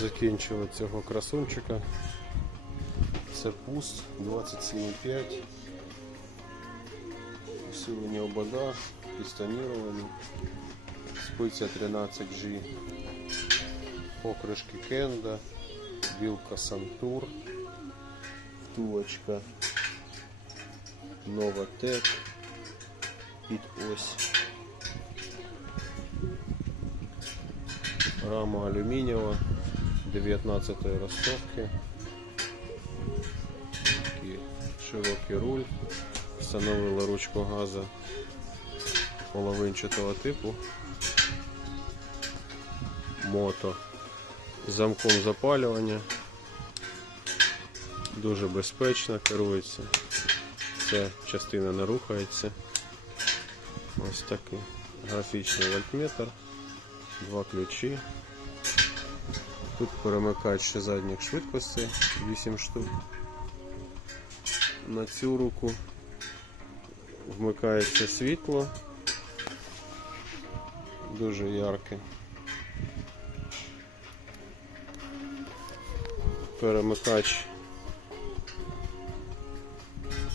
Закінчили цього красунчика. Це пуст 27,5. Усилення обода, пістоніровані. Спиця 13G. Покришки Кенда, вілка Сантур, втулочка Новатек під ось. Рама алюмінієва 19 ростовки. Такий широкий руль. Встановили ручку газу половинчатого типу. Мото з замком запалювання. Дуже безпечно керується. Ця частина не рухається. Ось такий графічний вольтметр, два ключі. Тут перемикач задніх швидкостей 8 штук. На цю руку вмикається світло. Дуже ярке. Перемикач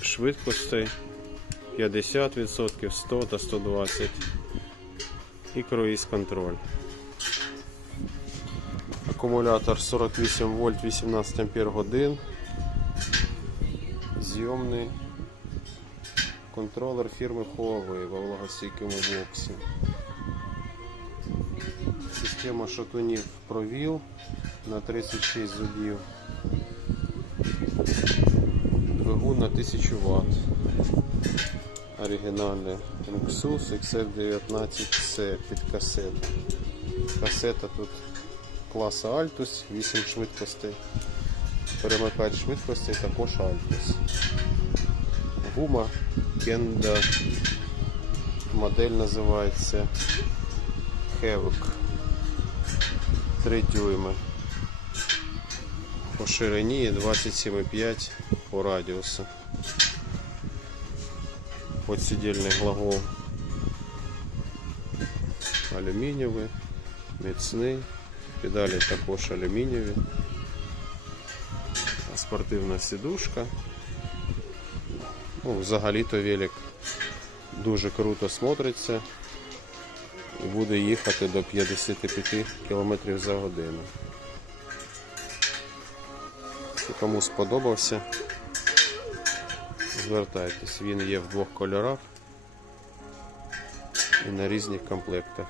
швидкостей 50%, 100 та 120 і круїз контроль. Акумулятор 48 вольт 18 ампер годин. Зйомний контролер фірми Huawei во влагостійкому боксі. Система шатунів провіл на 36 зубів. Двигун на 1000 Вт. Оригінальний Nexus XF19C під касету. Касета тут класу Altus, 8 швидкостей. Перемикач швидкостей також Altus. Гума Kenda. Модель називається Havoc. 3 дюйми. По ширині і 27,5 по радіусу. Подсидельний глагол алюмінієвий, міцний, педалі також алюмінієві, спортивна сідушка. Ну, взагалі-то велик дуже круто смотриться і буде їхати до 55 км за годину. Якщо Кому сподобався, звертайтесь, він є в двох кольорах і на різних комплектах.